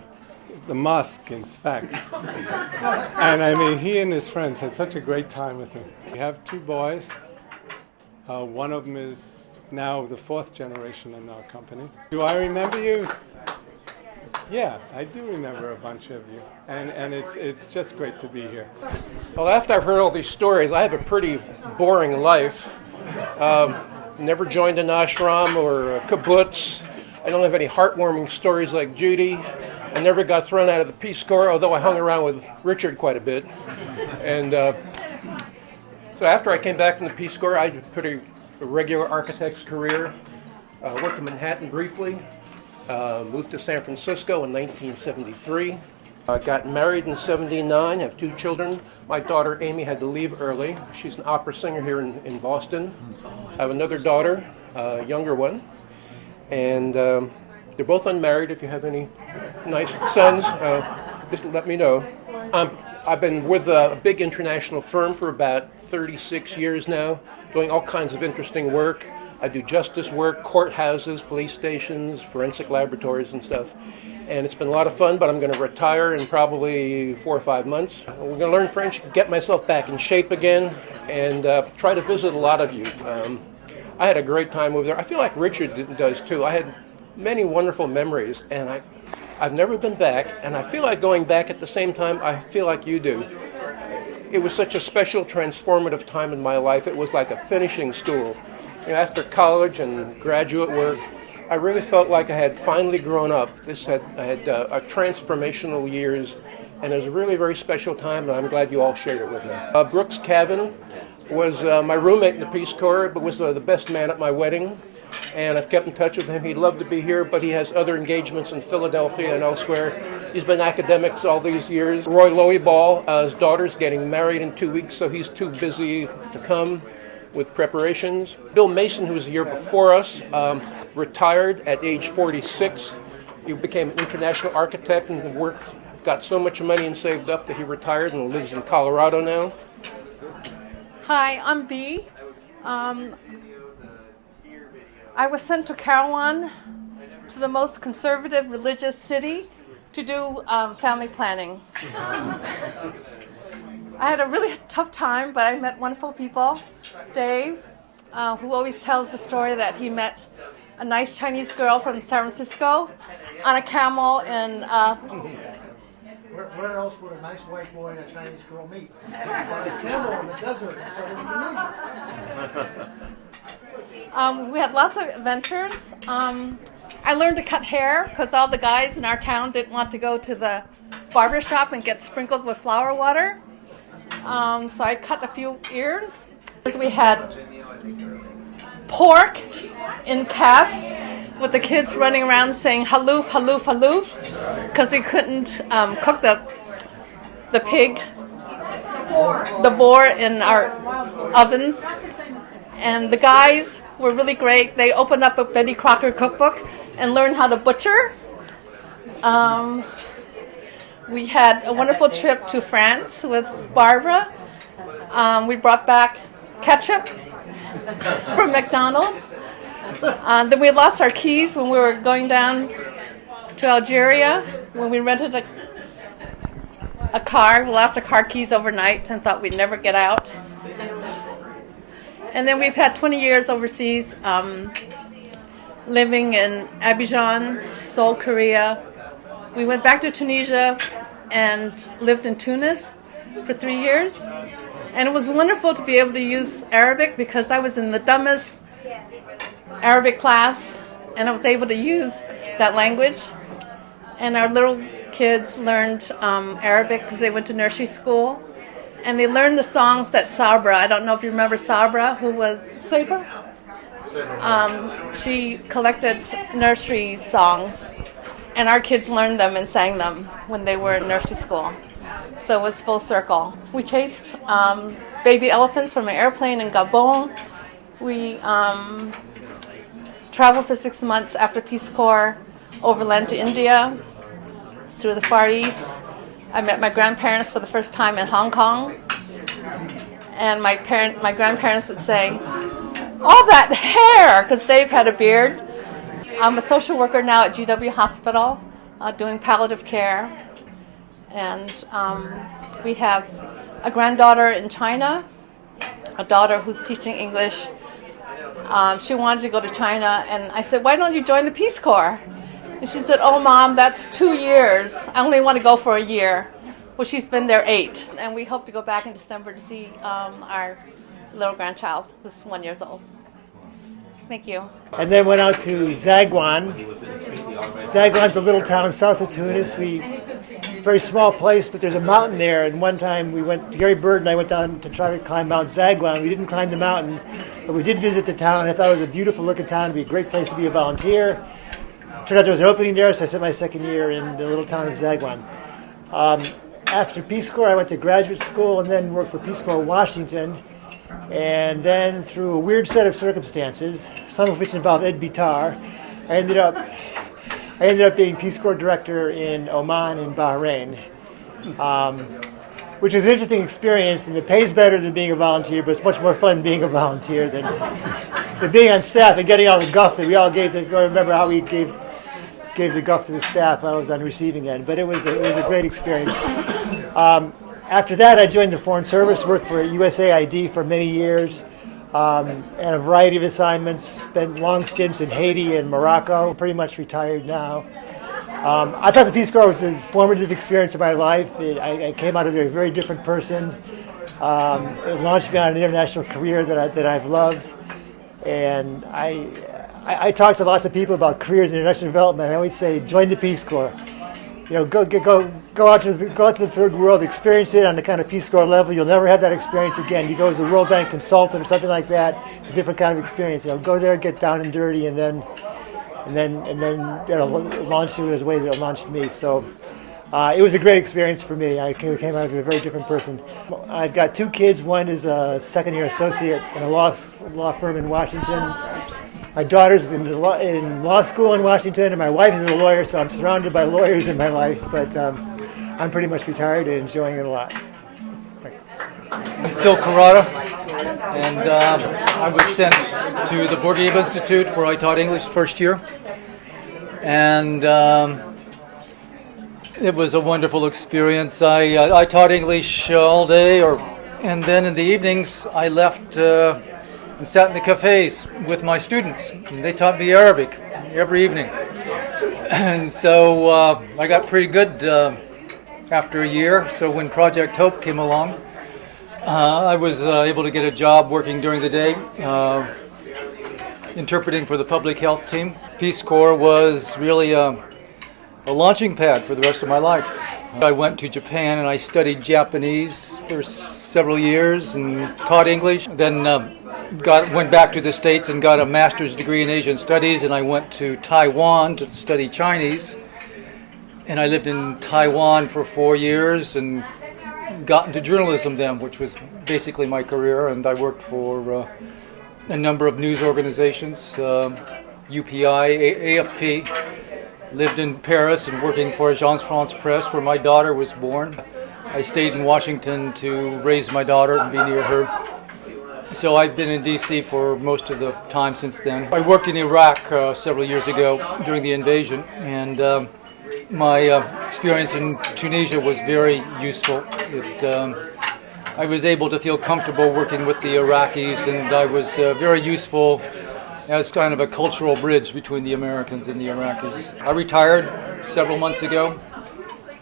mosque in Sfax. And I mean, he and his friends had such a great time with him. We have 2 boys. One of them is now the 4th generation in our company. Do I remember you? Yeah, I do remember a bunch of you. And it's just great to be here. Well, after I've heard all these stories, I have a pretty boring life. Never joined an ashram or a kibbutz. I don't have any heartwarming stories like Judy. I never got thrown out of the Peace Corps, although I hung around with Richard quite a bit. And so after I came back from the Peace Corps, I put a regular architect's career. Worked in Manhattan briefly. Moved to San Francisco in 1973. Got married in 79, have 2 children. My daughter Amy had to leave early. She's an opera singer here in Boston. I have another daughter, a younger one. And they're both unmarried. If you have any nice sons, just let me know. I've been with a big international firm for about 36 years now, doing all kinds of interesting work. I do justice work, courthouses, police stations, forensic laboratories and stuff. And it's been a lot of fun, but I'm going to retire in probably 4 or 5 months. We're going to learn French, get myself back in shape again, and try to visit a lot of you. I had a great time over there. I feel like Richard does too. I had many wonderful memories, and I've never been back, and I feel like going back at the same time I feel like you do. It was such a special, transformative time in my life. It was like a finishing school. You know, after college and graduate work, I really felt like I had finally grown up. I had a transformational years, and it was a really very special time, and I'm glad you all shared it with me. Brooks Cavan, was my roommate in the Peace Corps, but was the best man at my wedding. And I've kept in touch with him. He'd love to be here, but he has other engagements in Philadelphia and elsewhere. He's been academics all these years. Roy Loeyball, his daughter's getting married in 2 weeks, so he's too busy to come with preparations. Bill Mason, who was the year before us, retired at age 46. He became an international architect and got so much money and saved up that he retired and lives in Colorado now. Hi, I'm Bee. I was sent to Karawan, to the most conservative religious city, to do family planning. I had a really tough time, but I met wonderful people. Dave, who always tells the story that he met a nice Chinese girl from San Francisco on a camel in... Where else would a nice white boy and a Chinese girl meet? On a camel in the desert in southern Tunisia. We had lots of adventures. I learned to cut hair because all the guys in our town didn't want to go to the barber shop and get sprinkled with flower water. So I cut a few ears. We had pork in calf with the kids running around saying haloof, haloof, haloof, because we couldn't cook the pig, the boar in our ovens. And the guys were really great. They opened up a Betty Crocker cookbook and learned how to butcher. We had a wonderful trip to France with Barbara. We brought back ketchup from McDonald's. Then we lost our keys when we were going down to Algeria, when we rented a car. We lost our car keys overnight and thought we'd never get out. And then we've had 20 years overseas, living in Abidjan, Seoul, Korea. We went back to Tunisia and lived in Tunis for 3 years. And it was wonderful to be able to use Arabic because I was in the dumbest Arabic class, and I was able to use that language. And our little kids learned Arabic because they went to nursery school. And they learned the songs that Sabra, I don't know if you remember Sabra, who was Sabra? She collected nursery songs, and our kids learned them and sang them when they were in nursery school. So it was full circle. We chased baby elephants from an airplane in Gabon. We traveled for 6 months after Peace Corps overland to India, through the Far East. I met my grandparents for the first time in Hong Kong. And my grandparents would say, all that hair, because Dave had a beard. I'm a social worker now at GW Hospital, doing palliative care. And we have a granddaughter in China, a daughter who's teaching English. She wanted to go to China, and I said, why don't you join the Peace Corps? And she said, oh, Mom, that's 2 years. I only want to go for a year. Well, she's been there 8. And we hope to go back in December to see our little grandchild, who's 1 year old. Thank you. And then went out to Zagwan. Zagwan's a little town south of Tunis. Very small place, but there's a mountain there. And one time Gary Bird and I went down to try to climb Mount Zagwan. We didn't climb the mountain, but we did visit the town. I thought it was a beautiful looking town. It'd be a great place to be a volunteer. Turned out there was an opening there, so I spent my second year in the little town of Zagwan. After Peace Corps, I went to graduate school and then worked for Peace Corps Washington. And then through a weird set of circumstances, some of which involved Ed Bitar, I ended up being Peace Corps director in Oman and Bahrain, which is an interesting experience, and it pays better than being a volunteer, but it's much more fun being a volunteer than being on staff and getting all the guff that we all gave. I remember how we gave the guff to the staff while I was on receiving end, but it was a great experience. After that, I joined the Foreign Service, worked for USAID for many years, and a variety of assignments, spent long stints in Haiti and Morocco, pretty much retired now. I thought the Peace Corps was a formative experience of my life. I came out of there a very different person. It launched me on an international career that I've loved. And I talk to lots of people about careers in international development. I always say, join the Peace Corps. go out to the third world, experience it on the kind of Peace Corps level. You'll never have that experience again. You go as a World Bank consultant or something like that. It's a different kind of experience. Go there, get down and dirty, and then launch you in the way that it launched me. So it was a great experience for me. I came out of a very different person. I've got 2 kids. One is a second-year associate in a law firm in Washington. My daughter's in law school in Washington, and my wife is a lawyer, so I'm surrounded by lawyers in my life, but I'm pretty much retired and enjoying it a lot. I'm Phil Carrata, and I was sent to the Bourguiba Institute where I taught English first year, and it was a wonderful experience. I taught English all day, and then in the evenings I left and sat in the cafes with my students. And they taught me Arabic every evening. And so I got pretty good after a year. So when Project Hope came along, I was able to get a job working during the day, interpreting for the public health team. Peace Corps was really a launching pad for the rest of my life. I went to Japan and I studied Japanese for several years and taught English. Then went back to the States and got a master's degree in Asian studies, and I went to Taiwan to study Chinese. And I lived in Taiwan for 4 years and got into journalism then, which was basically my career. And I worked for a number of news organizations, UPI, AFP. Lived in Paris and working for Agence France Presse, where my daughter was born. I stayed in Washington to raise my daughter and be near her. So I've been in D.C. for most of the time since then. I worked in Iraq several years ago during the invasion, and my experience in Tunisia was very useful. I was able to feel comfortable working with the Iraqis, and I was very useful as kind of a cultural bridge between the Americans and the Iraqis. I retired several months ago.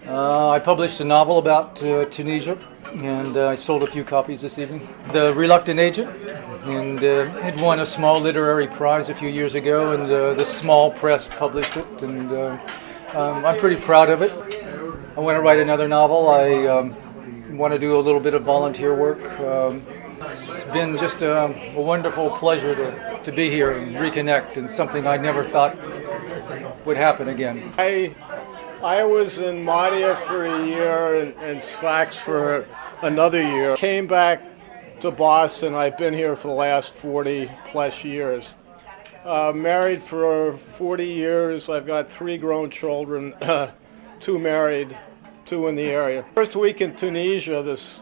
I published a novel about Tunisia, and I sold a few copies this evening. The Reluctant Agent, and it won a small literary prize a few years ago, and the small press published it, and I'm pretty proud of it. I want to write another novel. I want to do a little bit of volunteer work. It's been just a wonderful pleasure to be here and reconnect, and something I never thought would happen again. I was in Mahdia for a year and Sfax for another year. Came back to Boston. I've been here for the last 40 plus years. Married for 40 years. I've got 3 grown children, 2 married, 2 in the area. First week in Tunisia, this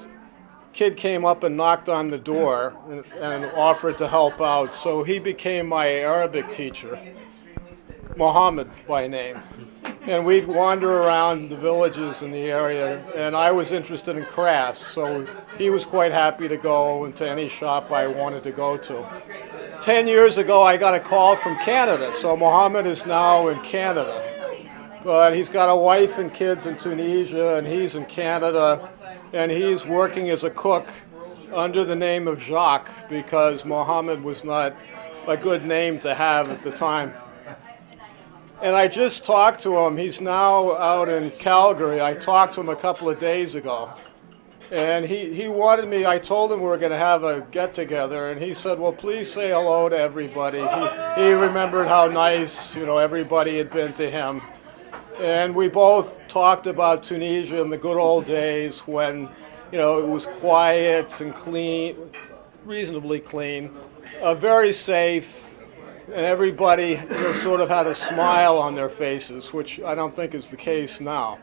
kid came up and knocked on the door and offered to help out. So he became my Arabic teacher, Mohammed by name. And we'd wander around the villages in the area, and I was interested in crafts, so he was quite happy to go into any shop I wanted to go to. 10 years ago, I got a call from Canada, so Mohammed is now in Canada. But he's got a wife and kids in Tunisia, and he's in Canada, and he's working as a cook under the name of Jacques, because Mohammed was not a good name to have at the time. And I just talked to him. He's now out in Calgary. I talked to him a couple of days ago. And he wanted me, I told him we were going to have a get-together, and he said, well, please say hello to everybody. He remembered how nice, everybody had been to him. And we both talked about Tunisia in the good old days when, it was quiet and clean, reasonably clean, very safe. And everybody sort of had a smile on their faces, which I don't think is the case now.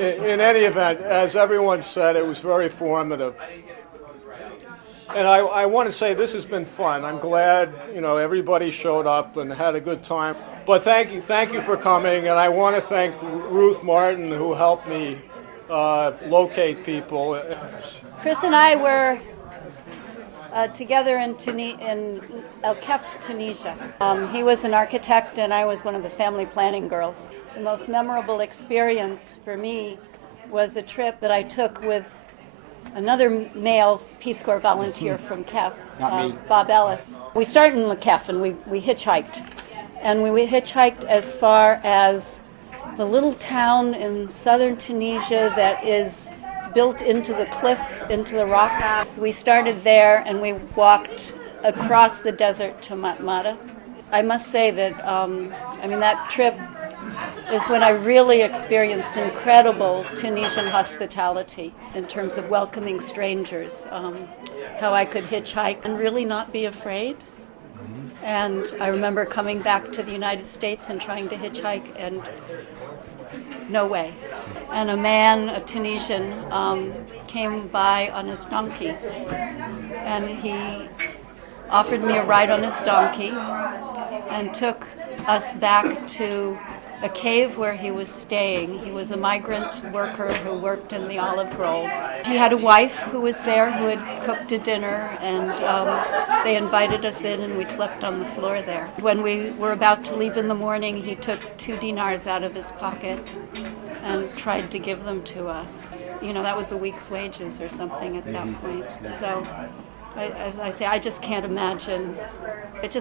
In any event, as everyone said, it was very formative. And I want to say this has been fun. I'm glad everybody showed up and had a good time. But thank you for coming, and I want to thank Ruth Martin, who helped me locate people. Chris and I were together in El Kef, Tunisia. He was an architect and I was one of the family planning girls. The most memorable experience for me was a trip that I took with another male Peace Corps volunteer from Kef, Bob Ellis. We started in Le Kef and we hitchhiked. And we hitchhiked as far as the little town in southern Tunisia that is built into the cliff, into the rocks. We started there and we walked across the desert to Matmata. I must say that, that trip is when I really experienced incredible Tunisian hospitality in terms of welcoming strangers, how I could hitchhike and really not be afraid. And I remember coming back to the United States and trying to hitchhike, and no way. And a man, a Tunisian, came by on his donkey, and he offered me a ride on his donkey and took us back to a cave where he was staying. He was a migrant worker who worked in the olive groves. He had a wife who was there who had cooked a dinner, and they invited us in and we slept on the floor there. When we were about to leave in the morning, he took 2 dinars out of his pocket and tried to give them to us. That was a week's wages or something at that point. So I say, I just can't imagine. It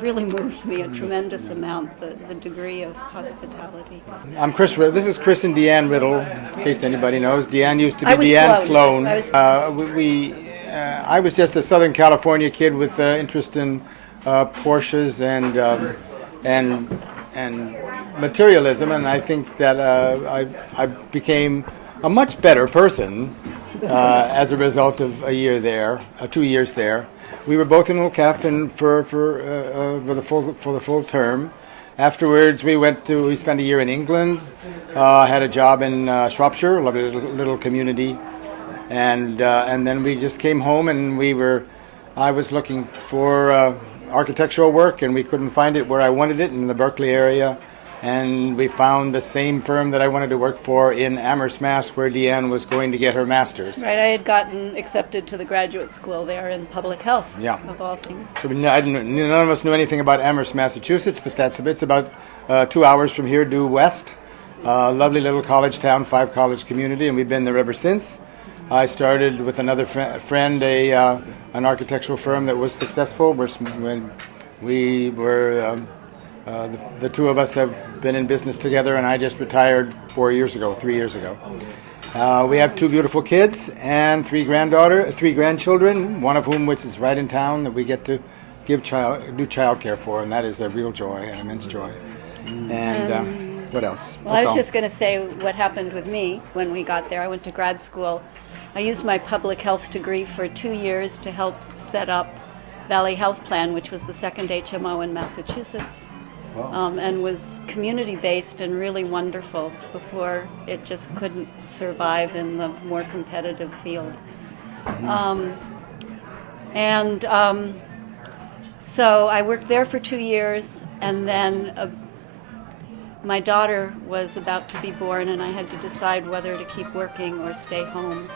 really moved me a tremendous amount, the degree of hospitality. I'm Chris Riddle. This is Chris and Deanne Riddle, in case anybody knows. Deanne used to be I was Deanne Sloan. Sloan. I was just a Southern California kid with interest in Porsches and materialism, and I think that I became a much better person as a result of a year there, 2 years there. We were both in Ulcaf and for the full term. Afterwards, we spent a year in England. Had a job in Shropshire, a lovely little community, and then we just came home and I was looking for architectural work, and we couldn't find it where I wanted it in the Berkeley area. And we found the same firm that I wanted to work for in Amersfoort, where Deanne was going to get her master's. Right, I had gotten accepted to the graduate school there in public health, Yeah. of all things. So none of us knew anything about Amherst, Massachusetts, but it's about 2 hours from here due west. Lovely little college town, 5-college community, and we've been there ever since. I started with another friend, an architectural firm that was successful. When we were the two of us have been in business together, and I just retired 3 years ago. We have 2 beautiful kids and 3 grandchildren, one of whom which is right in town that we get to do childcare for, and that is a real joy, an immense joy. And what else? Well, I was just going to say what happened with me when we got there. I went to grad school. I used my public health degree for 2 years to help set up Valley Health Plan, which was the second HMO in Massachusetts. And was community-based and really wonderful before it just couldn't survive in the more competitive field. So I worked there for 2 years, and then my daughter was about to be born, and I had to decide whether to keep working or stay home.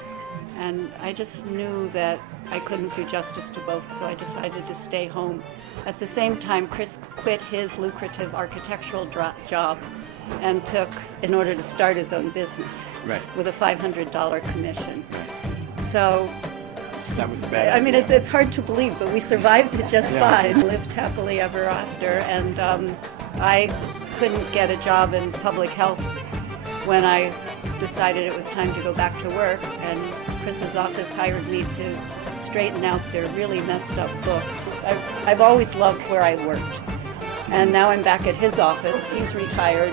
And I just knew that I couldn't do justice to both, so I decided to stay home. At the same time, Chris quit his lucrative architectural job and took, in order to start his own business, Right. with a $500 commission. So, That was a bad I mean, idea. it's hard to believe, but we survived it just Yeah. fine. Lived happily ever after, and I couldn't get a job in public health when I decided it was time to go back to work, and Chris's office hired me to straighten out their really messed up books. I've always loved where I worked, and now I'm back at his office. He's retired,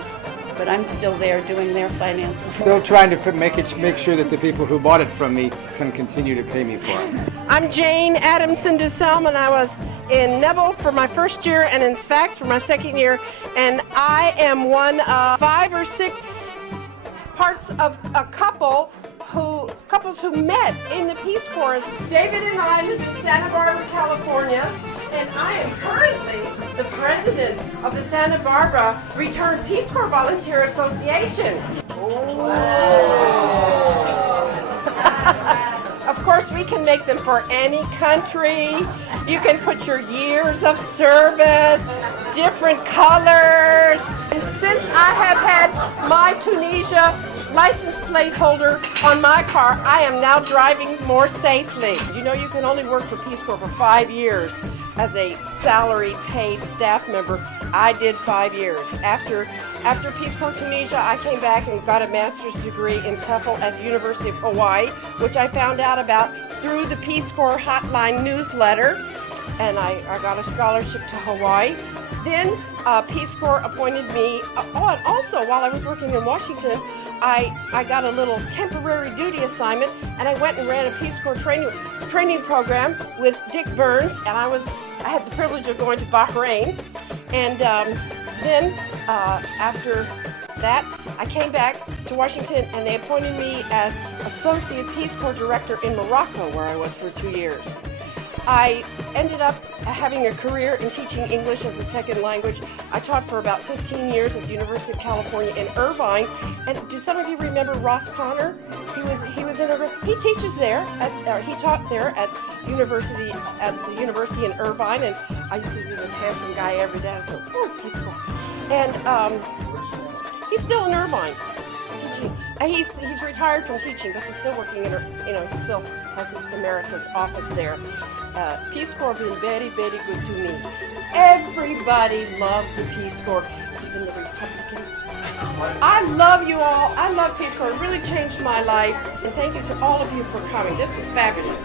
but I'm still there doing their finances. Still trying to make sure that the people who bought it from me can continue to pay me for it. I'm Jane Adamson DeSalm, and I was in Nebel for my first year and in Sfax for my second year, and I am one of 5 or 6 parts of a couples who met in the Peace Corps. David and I live in Santa Barbara, California, and I am currently the president of the Santa Barbara Returned Peace Corps Volunteer Association. Of course, we can make them for any country. You can put your years of service, different colors. And since I have had my Tunisia license plate holder on my car, I am now driving more safely. You know, you can only work for Peace Corps for 5 years as a salary paid staff member. I did 5 years. After Peace Corps Tunisia, I came back and got a master's degree in TEFL at the University of Hawaii, which I found out about through the Peace Corps Hotline newsletter, and I got a scholarship to Hawaii. Then Peace Corps appointed me, and also while I was working in Washington, I got a little temporary duty assignment, and I went and ran a Peace Corps training program with Dick Burns, and I had the privilege of going to Bahrain. And then after that, I came back to Washington, and they appointed me as Associate Peace Corps Director in Morocco, where I was for 2 years. I ended up having a career in teaching English as a second language. I taught for about 15 years at the University of California in Irvine. And do some of you remember Ross Connor? He was in Irvine. He teaches there. He taught there at the university in Irvine. And I used to be the tantrum guy every day. I said, oh, Peace Corps. And he's still in Irvine teaching. And he's retired from teaching, but he's still working in, he still has his emeritus office there. Peace Corps has been very, very good to me. Everybody loves the Peace Corps, even the Republicans. I love you all. I love Peace Corps. It really changed my life. And thank you to all of you for coming. This was fabulous.